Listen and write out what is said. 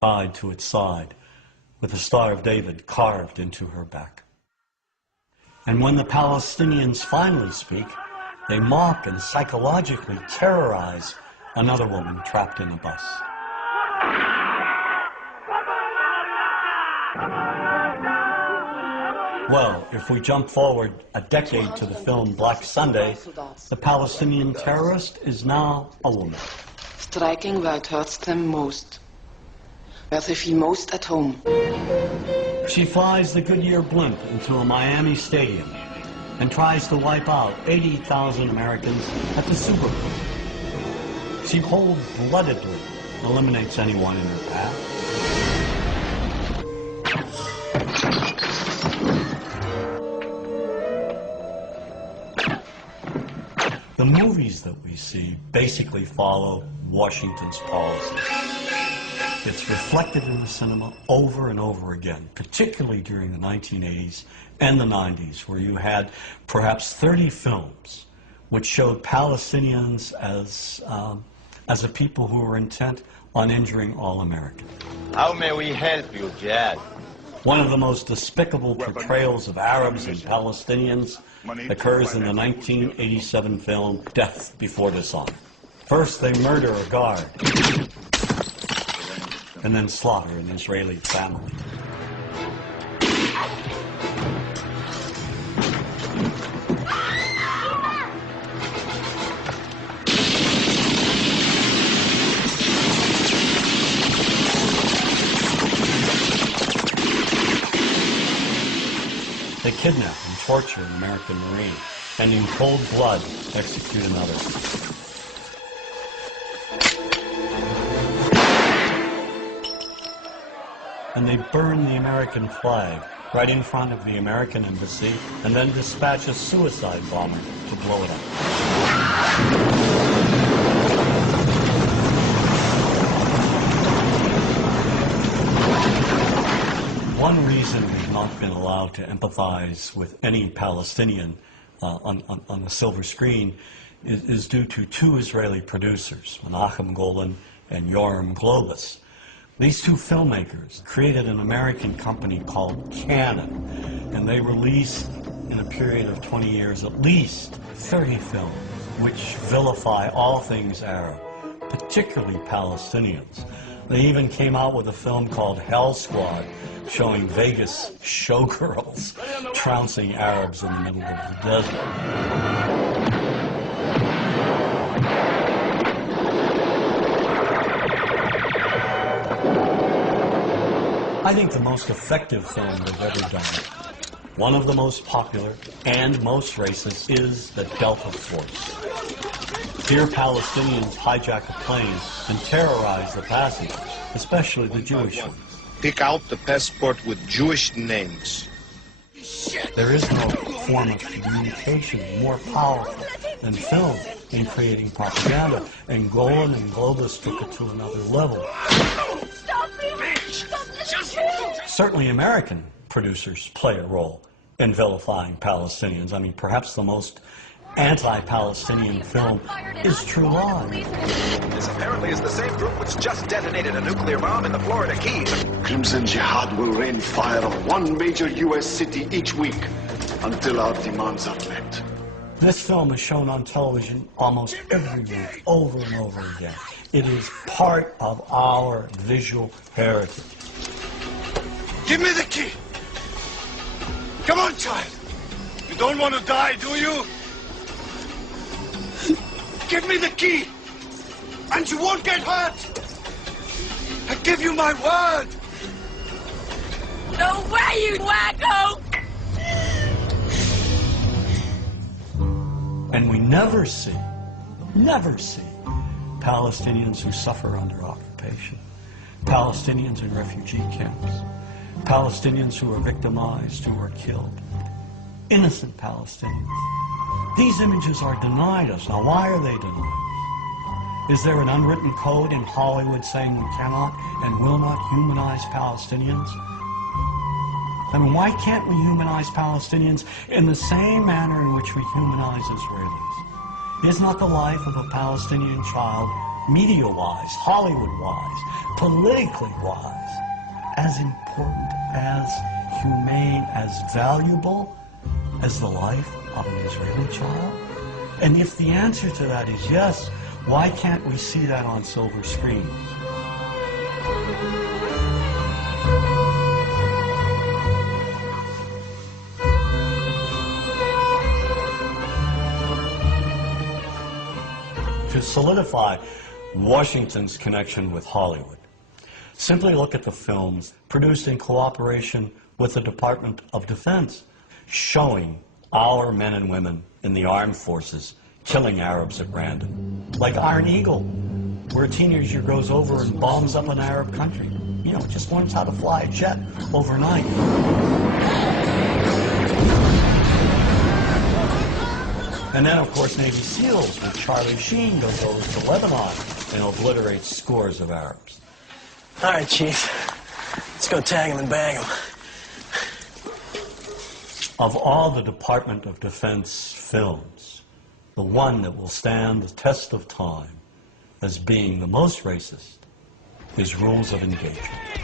tied to its side, with the Star of David carved into her back. And when the Palestinians finally speak, they mock and psychologically terrorize another woman trapped in a bus. Well, if we jump forward a decade to the film Black Sunday, the Palestinian terrorist is now a woman. Striking where it hurts them most, where they feel most at home. She flies the Goodyear blimp into a Miami stadium and tries to wipe out 80,000 Americans at the Super Bowl. She cold-bloodedly eliminates anyone in her path. The movies that we see basically follow Washington's policy. It's reflected in the cinema over and over again, particularly during the 1980s and the 90s, where you had perhaps 30 films which showed Palestinians as a people who were intent on injuring all Americans. How may we help you, Jad? One of the most despicable portrayals of Arabs and Palestinians occurs in the 1987 film Death Before Dishonor. First, they murder a guard, and then slaughter an Israeli family. They kidnap and torture an American Marine, and in cold blood execute another. And they burn the American flag right in front of the American embassy, and then dispatch a suicide bomber to blow it up. One reason we've not been allowed to empathize with any Palestinian on the silver screen is due to two Israeli producers, Menachem Golan and Yoram Globus. These two filmmakers created an American company called Canon, and they released, in a period of 20 years, at least 30 films which vilify all things Arab, particularly Palestinians. They even came out with a film called Hell Squad, showing Vegas showgirls trouncing Arabs in the middle of the desert. I think the most effective film they've ever done, one of the most popular and most racist, is The Delta Force. Here Palestinians hijack a plane and terrorize the passengers, especially the Jewish ones. Pick out the passport with Jewish names. There is no form of communication more powerful than film in creating propaganda, and Golan and Globus took it to another level. Certainly American producers play a role in vilifying Palestinians. I mean, perhaps the most anti-Palestinian film is True Lies. This apparently is the same group which just detonated a nuclear bomb in the Florida Keys. Crimson Jihad will rain fire on one major U.S. city each week until our demands are met. This film is shown on television almost every week, over and over again. It is part of our visual heritage. Give me the key! Come on, child! You don't want to die, do you? Give me the key, and you won't get hurt! I give you my word! No way, you wacko! And we never see Palestinians who suffer under occupation, Palestinians in refugee camps, Palestinians who are victimized, who are killed, innocent Palestinians. These images are denied us. Now, why are they denied? Is there an unwritten code in Hollywood saying we cannot and will not humanize Palestinians? I mean, why can't we humanize Palestinians in the same manner in which we humanize Israelis? Is not the life of a Palestinian child media-wise, Hollywood-wise, politically-wise, as important, as humane, as valuable as the life of an Israeli child? And if the answer to that is yes, why can't we see that on silver screens? To solidify Washington's connection with Hollywood, simply look at the films produced in cooperation with the Department of Defense, showing our men and women in the armed forces killing Arabs at random. Like Iron Eagle, where a teenager goes over and bombs up an Arab country. You know, just learns how to fly a jet overnight. And then, of course, Navy SEALs, with Charlie Sheen goes over to Lebanon and obliterates scores of Arabs. All right, Chief. Let's go tag him and bag him. Of all the Department of Defense films, the one that will stand the test of time as being the most racist is Rules of Engagement.